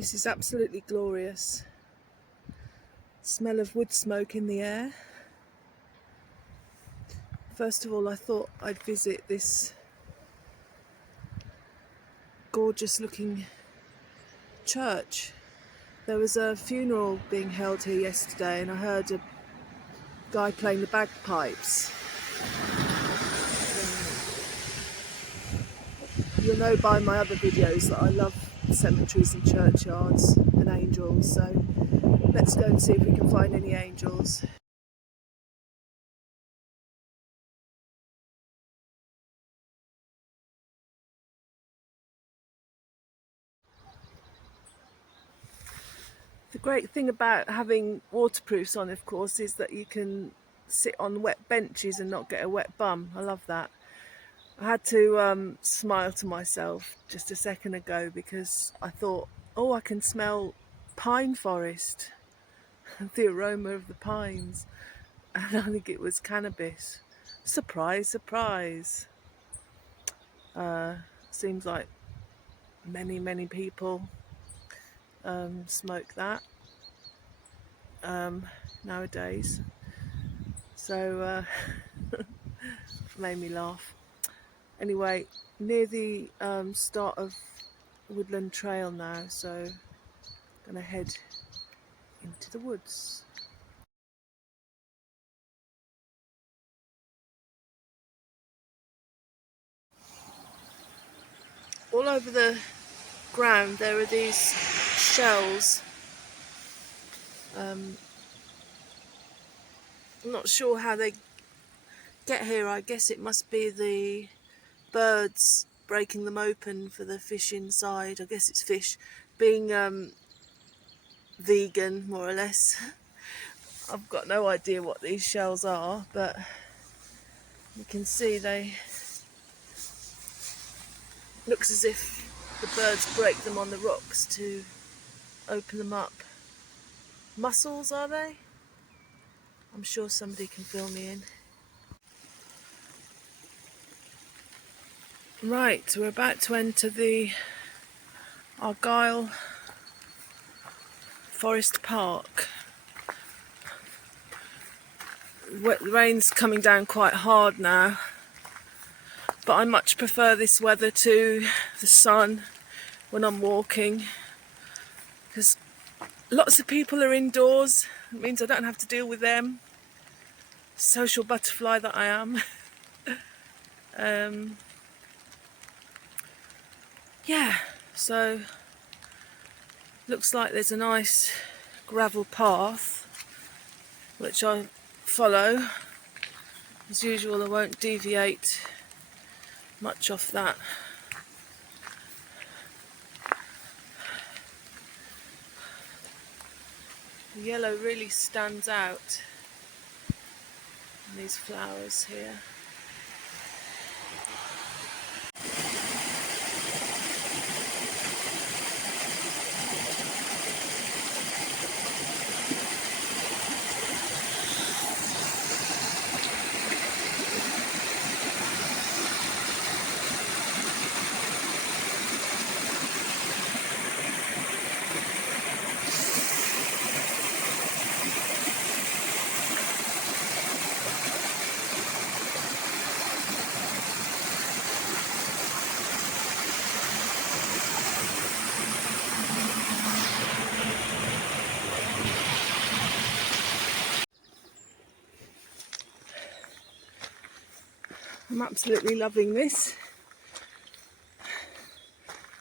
This is absolutely glorious. Smell of wood smoke in the air. First of all, I thought I'd visit this gorgeous looking church. There was a funeral being held here yesterday and I heard a guy playing the bagpipes. You'll know by my other videos that I love cemeteries and churchyards and angels, so let's go and see if we can find any angels. The great thing about having waterproofs on, of course, is that you can sit on wet benches and not get a wet bum. I love that. I had to smile to myself just a second ago because I thought, oh, I can smell pine forest, the aroma of the pines, and I think it was cannabis. Surprise, surprise. Seems like many people smoke that nowadays, so made me laugh. Anyway, near the start of Woodland Trail now, so I'm gonna head into the woods. All over the ground there are these shells. I'm not sure how they get here. I guess it must be the birds breaking them open for the fish inside. I guess it's fish. Being vegan, more or less, I've got no idea what these shells are, but you can see they looks as if the birds break them on the rocks to open them up. Mussels, are they? I'm sure somebody can fill me in. Right, we're about to enter the Argyll Forest Park. The rain's coming down quite hard now, but I much prefer this weather to the sun when I'm walking, because lots of people are indoors. It means I don't have to deal with them. Social butterfly that I am. Yeah, so looks like there's a nice gravel path which I follow. As usual, I won't deviate much off that. The yellow really stands out in these flowers here. I'm absolutely loving this.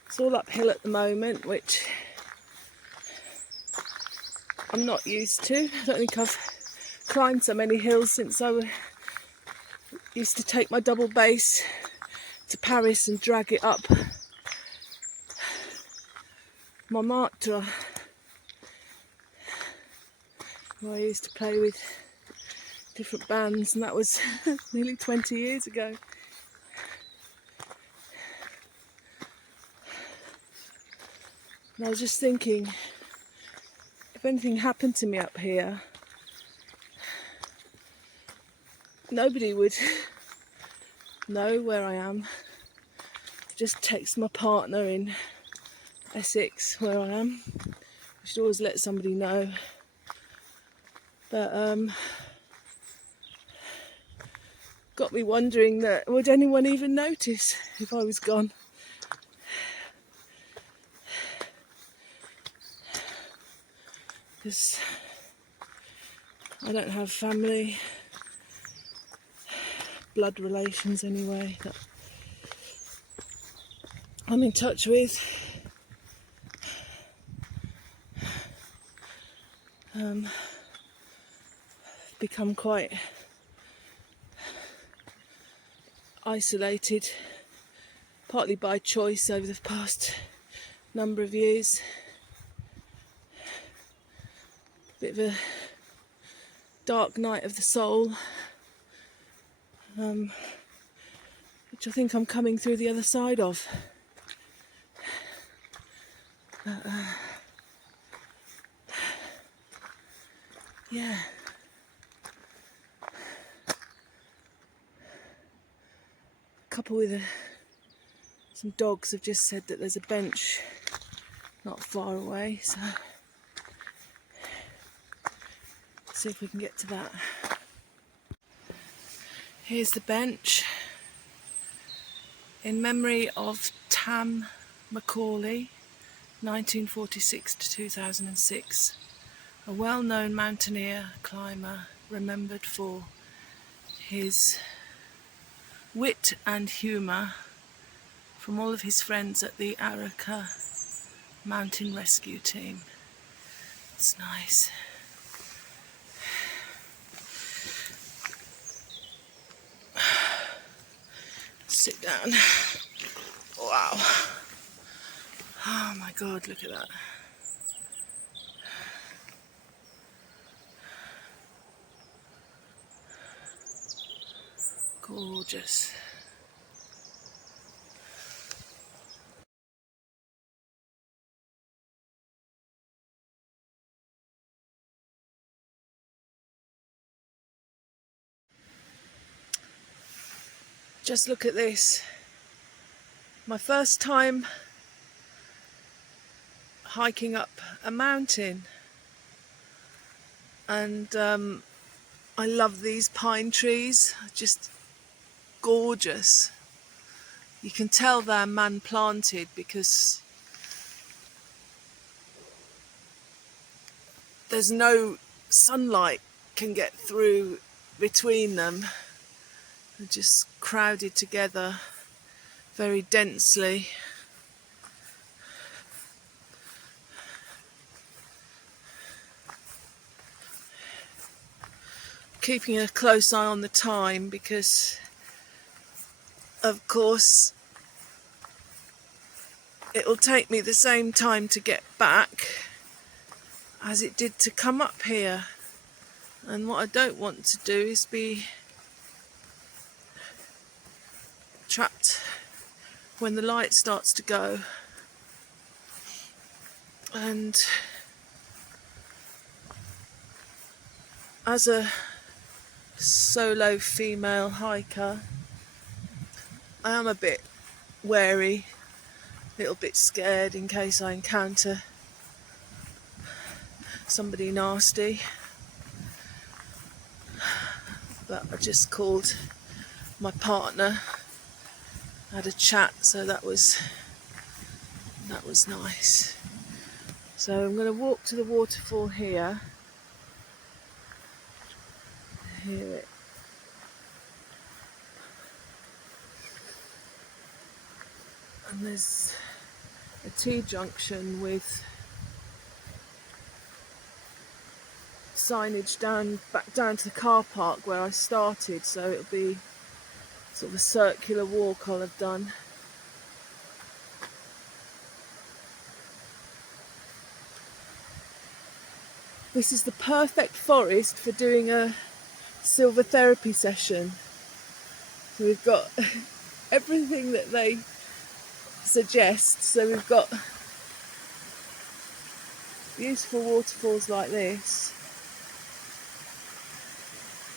It's all uphill at the moment, which I'm not used to. I don't think I've climbed so many hills since I used to take my double bass to Paris and drag it up Montmartre, where I used to play with different bands, and that was nearly 20 years ago. And I was just thinking, if anything happened to me up here, nobody would know where I am. Just text my partner in Essex, where I am. I should always let somebody know. But got me wondering that would anyone even notice if I was gone? Because I don't have family, blood relations anyway, that I'm in touch with. Become quite isolated, partly by choice over the past number of years. Bit of a dark night of the soul, which I think I'm coming through the other side of. Yeah. A couple with some dogs have just said that there's a bench not far away, so let's see if we can get to that. Here's the bench in memory of Tam Macaulay, 1946 to 2006, a well-known mountaineer climber remembered for his wit and humour from all of his friends at the Argyll Mountain Rescue Team. It's nice. Sit down. Wow. Oh my God, look at that. Gorgeous. Just look at this. My first time hiking up a mountain, and I love these pine trees, just gorgeous. You can tell they're man planted because there's no sunlight can get through between them. They're just crowded together very densely. Keeping a close eye on the time because, of course, it'll take me the same time to get back as it did to come up here. And what I don't want to do is be trapped when the light starts to go. And as a solo female hiker, I am a bit wary, a little bit scared in case I encounter somebody nasty. But I just called my partner, had a chat, so that was nice. So I'm going to walk to the waterfall here. Hear it. And there's a T-junction with signage back down to the car park where I started, so it'll be sort of a circular walk I'll have done. This is the perfect forest for doing a silver therapy session. So we've got everything that they suggest. So we've got beautiful waterfalls like this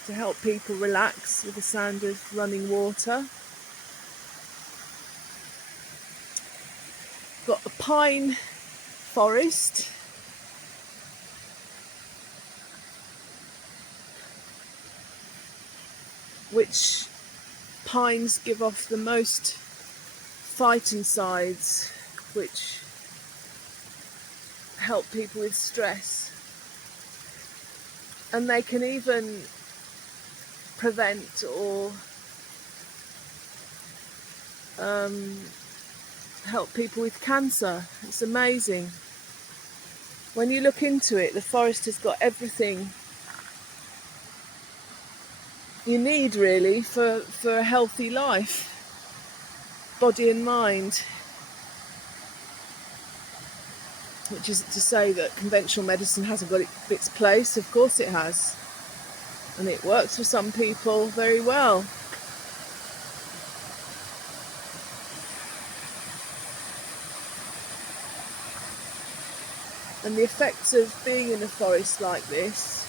to help people relax with the sound of running water. Got a pine forest, which pines give off the most phytoncides, which help people with stress, and they can even prevent or help people with cancer. It's amazing. When you look into it, the forest has got everything you need really for a healthy life, body and mind. Which isn't to say that conventional medicine hasn't got its place. Of course it has, and it works for some people very well. And the effects of being in a forest like this,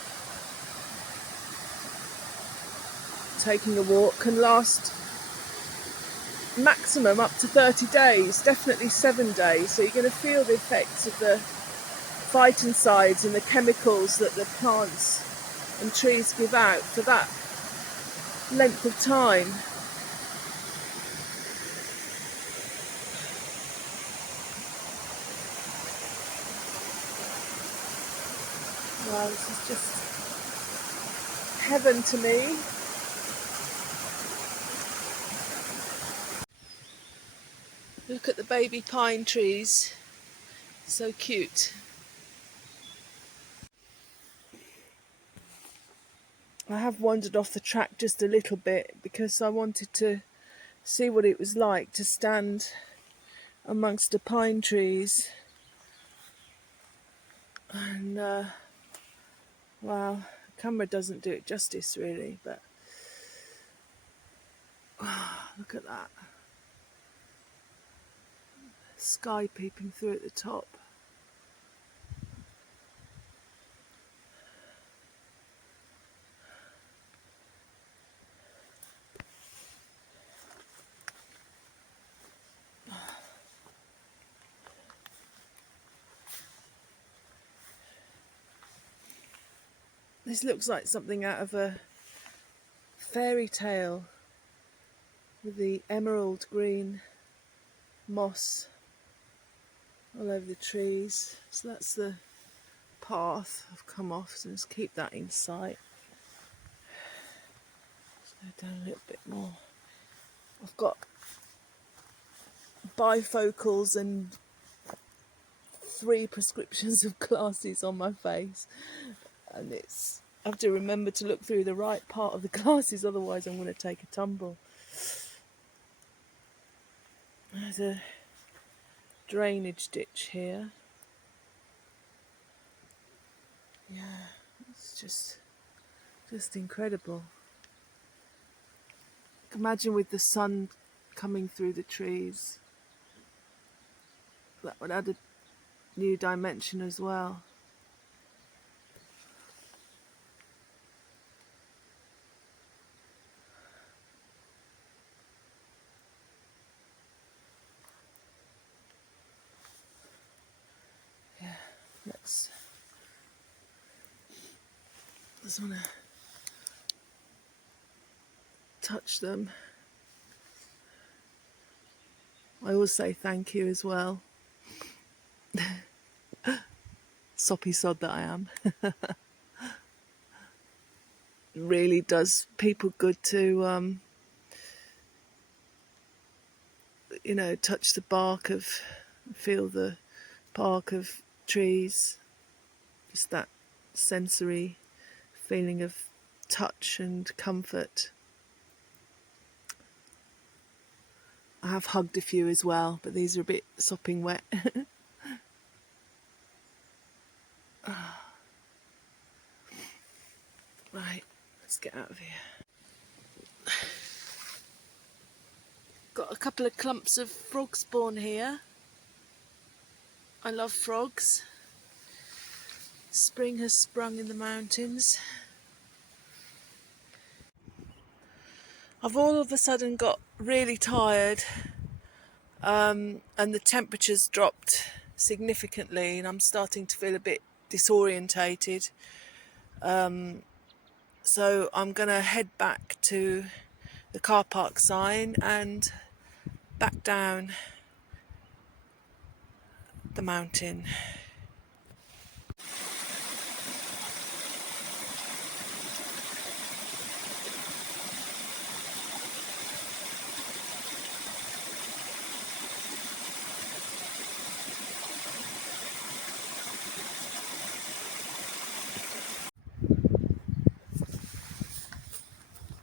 taking a walk, can last maximum up to 30 days, definitely 7 days. So you're going to feel the effects of the phytoncides and the chemicals that the plants and trees give out for that length of time. Wow, this is just heaven to me. Look at the baby pine trees, so cute. I have wandered off the track just a little bit because I wanted to see what it was like to stand amongst the pine trees. And wow, the camera doesn't do it justice really, but look at that. Sky peeping through at the top. This looks like something out of a fairy tale with the emerald green moss all over the trees. So that's the path I've come off, so let's keep that in sight. Let's go down a little bit more. I've got bifocals and 3 prescriptions of glasses on my face, and I have to remember to look through the right part of the glasses, otherwise I'm going to take a tumble. There's a drainage ditch here. Yeah, it's just incredible. Imagine with the sun coming through the trees, that would add a new dimension as well. Yeah, just want to touch them. I always say thank you as well. Soppy sod that I am. It really does people good to touch the bark of, feel the bark of trees, just that sensory feeling of touch and comfort. I have hugged a few as well, but these are a bit sopping wet. Right, let's get out of here. Got a couple of clumps of frog spawn here. I love frogs. Spring has sprung in the mountains. I've all of a sudden got really tired and the temperature's dropped significantly, and I'm starting to feel a bit disorientated. So I'm going to head back to the car park sign and back down the mountain.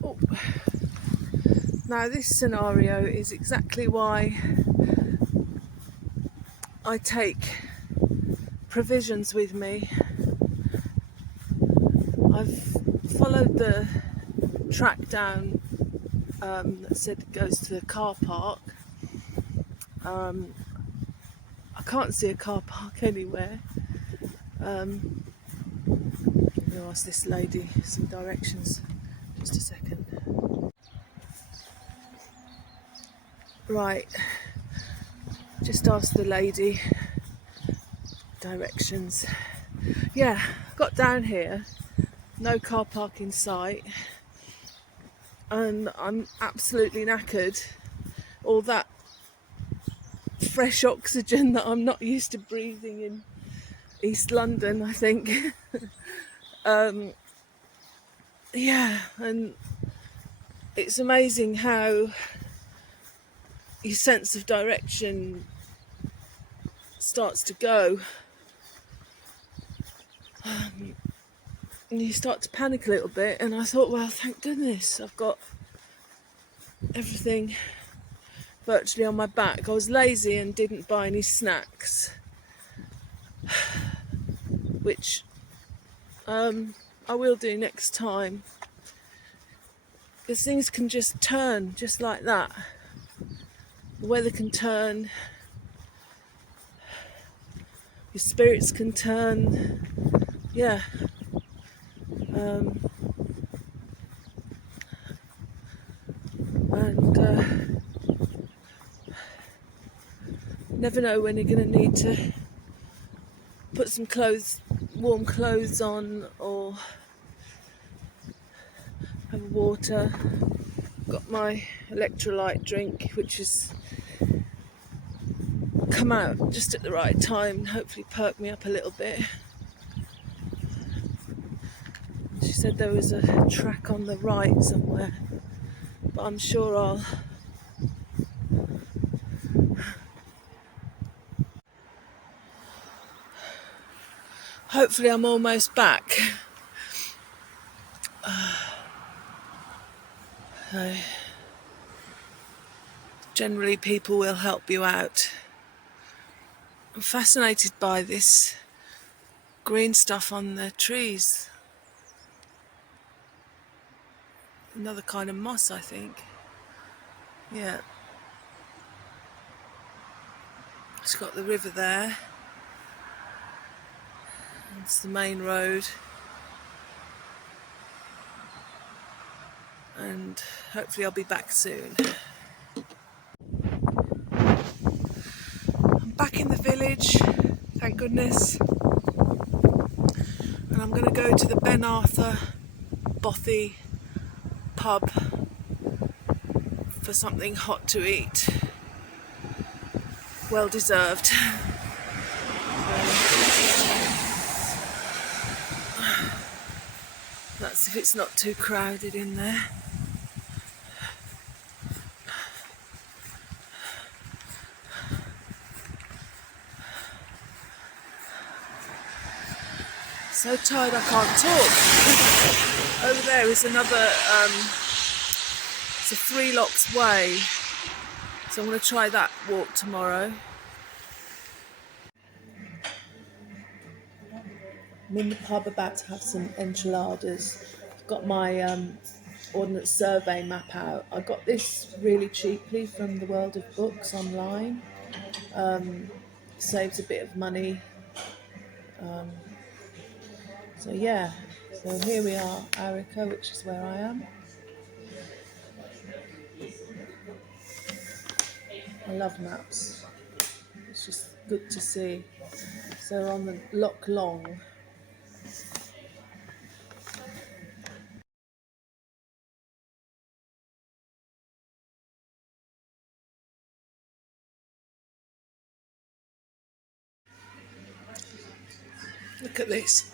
Oh. Now this scenario is exactly why I take provisions with me. I've followed the track down that said it goes to the car park. I can't see a car park anywhere. I'm going to ask this lady some directions. Just a second. Right, just asked the lady directions. Yeah, got down here, no car park in sight, and I'm absolutely knackered. All that fresh oxygen that I'm not used to breathing in East London, I think. Yeah, and it's amazing how your sense of direction starts to go. And you start to panic a little bit, and I thought, well, thank goodness I've got everything virtually on my back. I was lazy and didn't buy any snacks, which I will do next time, because things can just turn just like that. The weather can turn, your spirits can turn, yeah. And never know when you're going to need to put some clothes, warm clothes on, or have water. Got my electrolyte drink, which has come out just at the right time and hopefully perk me up a little bit. She said there was a track on the right somewhere, but I'm sure I'll hopefully I'm almost back. Generally people will help you out. I'm fascinated by this green stuff on the trees. Another kind of moss, I think. Yeah. It's got the river there. It's the main road. And hopefully I'll be back soon. I'm back in the village, thank goodness. And I'm going to go to the Ben Arthur Bothy pub for something hot to eat. Well deserved. That's if it's not too crowded in there. So tired I can't talk. Over there is another, it's a 3 locks way. So I'm going to try that walk tomorrow. I'm in the pub about to have some enchiladas. I've got my Ordnance Survey map out. I got this really cheaply from the World of Books online. Saves a bit of money. So yeah, so here we are, Arica, which is where I am. I love maps. It's just good to see. So on the Loch Long, look at this.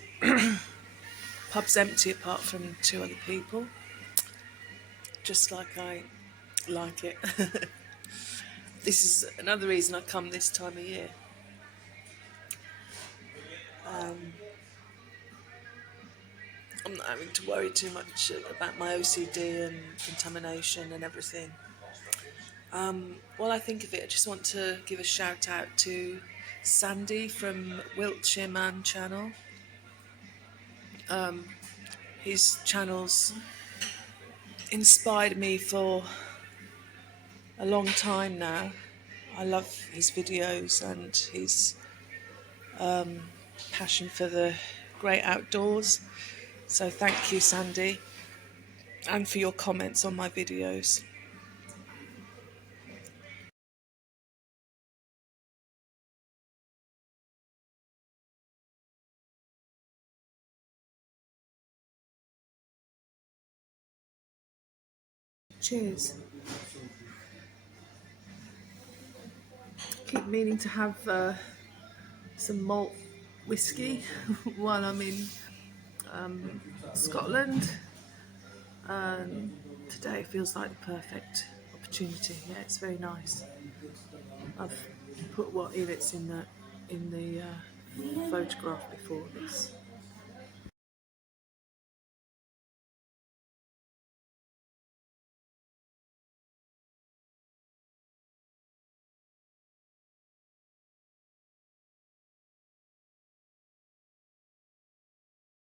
Pub's empty apart from 2 other people, just like I like it. This is another reason I come this time of year. I'm not having to worry too much about my OCD and contamination and everything. While I think of it, I just want to give a shout out to Sandy from Wiltshire Man channel. His channel's inspired me for a long time now. I love his videos and his passion for the great outdoors. So thank you, Sandy, and for your comments on my videos. Cheers. Keep meaning to have some malt whiskey while I'm in Scotland. Today feels like the perfect opportunity. Yeah, it's very nice. I've put what idiots in the photograph before this.